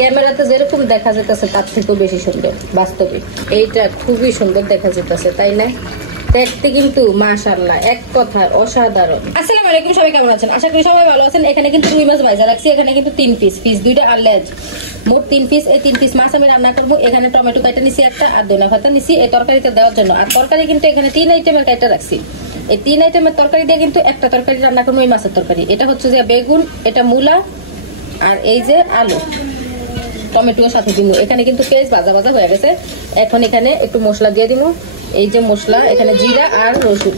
ক্যামেরাতে যেরকম দেখা যেতেছে তার থেকেও বেশি সুন্দর বাস্তবে। এইটা খুবই সুন্দর দেখা যেতেছে, তাই না? দেখতে কিন্তু মাশাআল্লাহ এক কথা অসাধারণ। আসসালামু আলাইকুম, সবাই কেমন আছেন? আশা করি সবাই ভালো আছেন। এখানে কিন্তু রুই মাছ ভাজা রাখছি। এখানে কিন্তু 3 পিস দুইটা আর লেজ, মোট 3 পিস। এই 3 পিস মাছ আমি রান্না করবো। এখানে টমেটো কাটা নিছি একটা, আর ধনিয়া পাতা নিছি এই তরকারিতে দেওয়ার জন্য। আর তরকারি কিন্তু এখানে 3 আইটেমের কাটা রাখছি। এই 3 আইটেমের তরকারি দিয়ে কিন্তু একটা তরকারি রান্না করবো, এই মাছের তরকারি। এটা হচ্ছে যে বেগুন, এটা মূলা, আর এই যে আলু টমেটোর সাথে দিব। এখানে কিন্তু পেঁয়াজ ভাজা ভাজা হয়ে গেছে। এখন এখানে একটু মশলা দিয়ে দিব। এই যে মশলা, এখানে জিরা আর রসুন।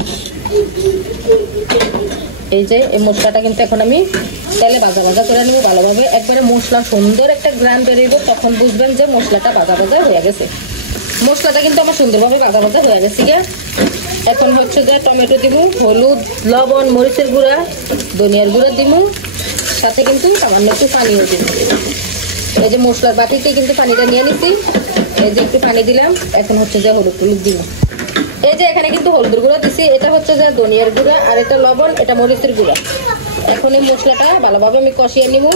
এই যে এই মশলাটা কিন্তু এখন আমি তেলে ভাজা ভাজা করে নেবো ভালোভাবে। একবারে মশলা সুন্দর একটা গ্রান বেরোবে, তখন বুঝবেন যে মশলাটা ভাজা ভাজা হয়ে গেছে। মশলাটা কিন্তু আমার সুন্দরভাবে ভাজা ভাজা হয়ে গেছে। এখন হচ্ছে যে টমেটো দিব, হলুদ, লবণ, মরিচের গুঁড়া, ধনিয়ার গুঁড়া দিব, সাথে কিন্তু সামান্য একটু পানিও দিব। এই যে মশলার বাটিতে কিন্তু পানিটা নিয়ে নিচ্ছি। এই যে একটু পানি দিলাম। এখন হচ্ছে যে হলুদ দিব। এই যে এখানে কিন্তু হলুদের গুঁড়া দিচ্ছি। এটা হচ্ছে যে ধনিয়ার গুঁড়া, আর এটা লবণ, এটা মরিচের গুঁড়া। এখন এই মশলাটা ভালোভাবে আমি কষিয়ে নিব।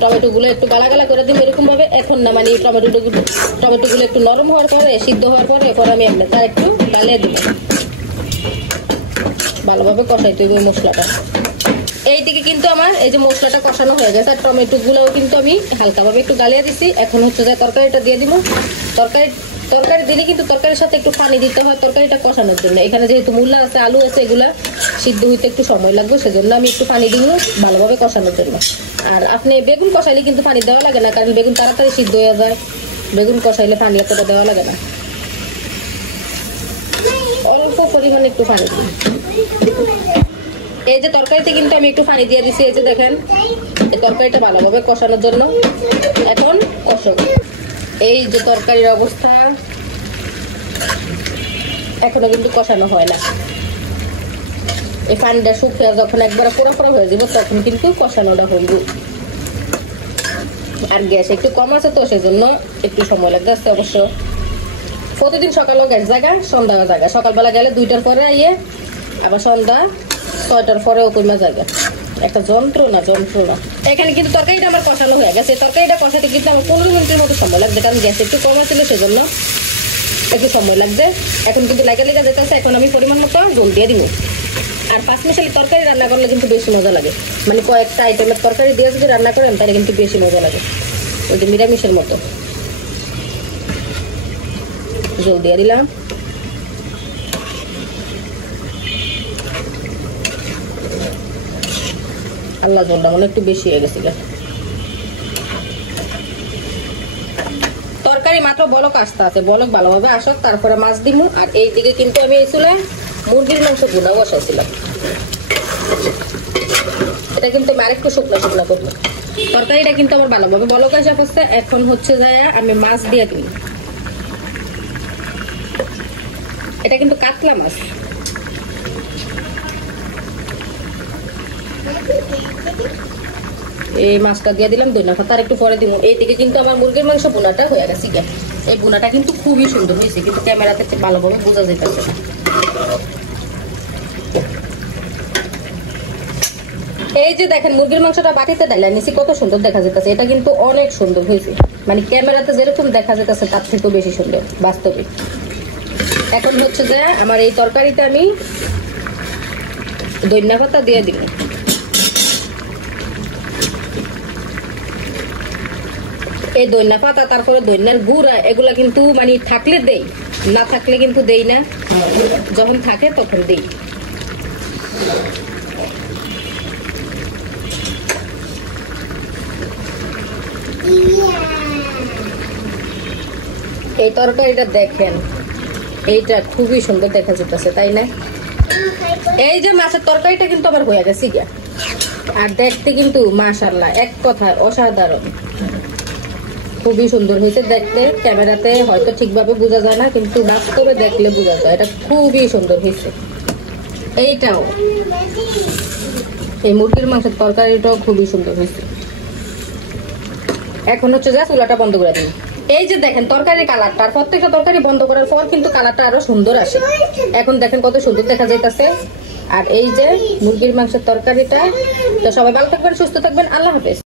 টমেটো গুলো একটু গালা গালা করে দিব এরকম ভাবে। এখন না মানে টমেটো গুলো একটু নরম হওয়ার পরে, সিদ্ধ হওয়ার পরে এখন আমি তার একটু গালিয়ে দিব। ভালোভাবে কষাইতে হবে মশলাটা। এইদিকে কিন্তু আমার এই যে মশলাটা কষানো হয়ে গেছে, আর টমেটো গুলোও কিন্তু আমি হালকাভাবে একটু গালিয়ে দিচ্ছি। এখন হচ্ছে যে তরকারিটা দিয়ে দিব। তরকারি দিলে কিন্তু তরকারির সাথে একটু পানি দিতে হয় তরকারিটা কষানোর জন্য। এখানে যেহেতু মূলা আছে, আলু আছে, এগুলা সিদ্ধ হইতে একটু সময় লাগবে, সেজন্য আমি একটু পানি দিব ভালোভাবে কষানোর জন্য। আর আপনি বেগুন কষাইলে কিন্তু পানি দেওয়া লাগে না, কারণ বেগুন তাড়াতাড়ি সিদ্ধ হয়ে যায়। বেগুন কষাইলে পানি এতটা দেওয়া লাগে না, অল্প পরিমাণে একটু পানি দিই। এই যে তরকারিতে কিন্তু আমি একটু পানি দিয়ে দিচ্ছি। এই যে দেখেন, এই তরকারিটা ভালোভাবে কষানোর জন্য। এখন কষো। এই যে তরকারির অবস্থা, এখনো কিন্তু কষানো হয় না। এই পানিটা শুকিয়ে যখন একবার পোড়া পোড়া হয়ে যাবে, তখন কিন্তু কষানোটা হইব। আর গ্যাস একটু কম আছে তো, সেজন্য একটু সময় লাগবে আসতে। অবশ্য প্রতিদিন সকালেও গ্যাস জায়গা, সন্ধ্যা জায়গা। সকালবেলা গেলে 2টার পরে আইয়ে, আবার সন্ধ্যা 6টার পরেও কমা জায়গা। একটা যন্ত্রণা। এখানে কিন্তু তরকারিটা আমার কষানো হয়ে গেছে। তরকারিটা কষাতে কিন্তু আমার 15 মিনিটের মতো সময় লাগবে, কারণ গ্যাস একটু কম ছিল, সেজন্য একটু সময় লাগবে। এখন কিন্তু লেগে যেতেছে। এখন আমি পরিমাণ মতো জল দিয়ে দিব। আর 5 মিশালি তরকারি রান্না করলে কিন্তু বেশি মজা লাগে। মানে কয়েকটা আইটেমের তরকারি দিয়ে যদি রান্না করেন তাহলে কিন্তু বেশি মজা লাগে। ওই যে নিরামিষের মতো জল দিয়ে দিলাম। আল্লাহ, জলটা মনে একটু বেশি হয়ে গেছিল। তরকারি মাত্র বলক আসতে আছে, বলক ভালোভাবে আসক, তারপরে মাছ দিব। আর এইদিকে কিন্তু আমি এই চুলায় মুরগির মাংস ভুনা বসাইছিলাম। এটা কিন্তু আমি আরেকটু শুকনো করবো। তরকারিটা কিন্তু আমার ভালোভাবে বলক আসা করছে। এখন হচ্ছে যায় আমি মাছ দিয়ে দিই। এটা কিন্তু কাতলা মাছ। এই মাছটা দিয়ে দিলাম, ধনিয়া পাতা আর একটু পরে দিব। এইদিকে কিন্তু আমার মুরগির মাংস বোনাটা হয়ে গেছে। এই বোনাটা কিন্তু খুবই সুন্দর হয়েছে, কিন্তু ক্যামেরাতে ভালোভাবে বোঝা যাইতেছে না। এই যে দেখেন, মুরগির মাংসটা বাটিতে ডাইলা নিছি, কত সুন্দর দেখা যাইতেছে। এটা কিন্তু অনেক সুন্দর হয়েছে, মানে ক্যামেরাতে যেরকম দেখা যাইতেছে তার থেকেও বেশি সুন্দর বাস্তবে। এখন হচ্ছে যে আমার এই তরকারিতে আমি ধনিয়া পাতা দিয়ে দিই। এই ধনিয়া পাতা, তারপরে ধনিয়ার গুঁড়া, এগুলা কিন্তু মানে থাকলে দেই, না থাকলে কিন্তু দেই না। যখন থাকে তখন দেই। এই তরকারিটা দেখেন, এইটা খুবই সুন্দর দেখা যেতেছে, তাই না? এই যে মাছের তরকারিটা কিন্তু আবার হয়ে গেছে। আর দেখতে কিন্তু মাশাআল্লাহ এক কথা অসাধারণ, খুবই সুন্দর হয়েছে দেখতে। ক্যামেরাতে হয়তো ঠিকভাবে বোঝা যায় না, কিন্তু বাস্তবে দেখলে বোঝা যায় এটা খুবই সুন্দর হয়েছে। এইটাও, এই মুরগির মাংসের তরকারিটাও খুবই সুন্দর হয়েছে। এখন হচ্ছে যা চুলাটা বন্ধ করে দিন। এই যে দেখেন তরকারির কালারটা, আর প্রত্যেকটা তরকারি বন্ধ করার পর কিন্তু কালারটা আরো সুন্দর আসে। এখন দেখেন কত সুন্দর দেখা যাইতেছে। আর এই যে মুরগির মাংসের তরকারিটা। তো সবাই ভালো থাকবেন, সুস্থ থাকবেন, আল্লাহ হাফেজ।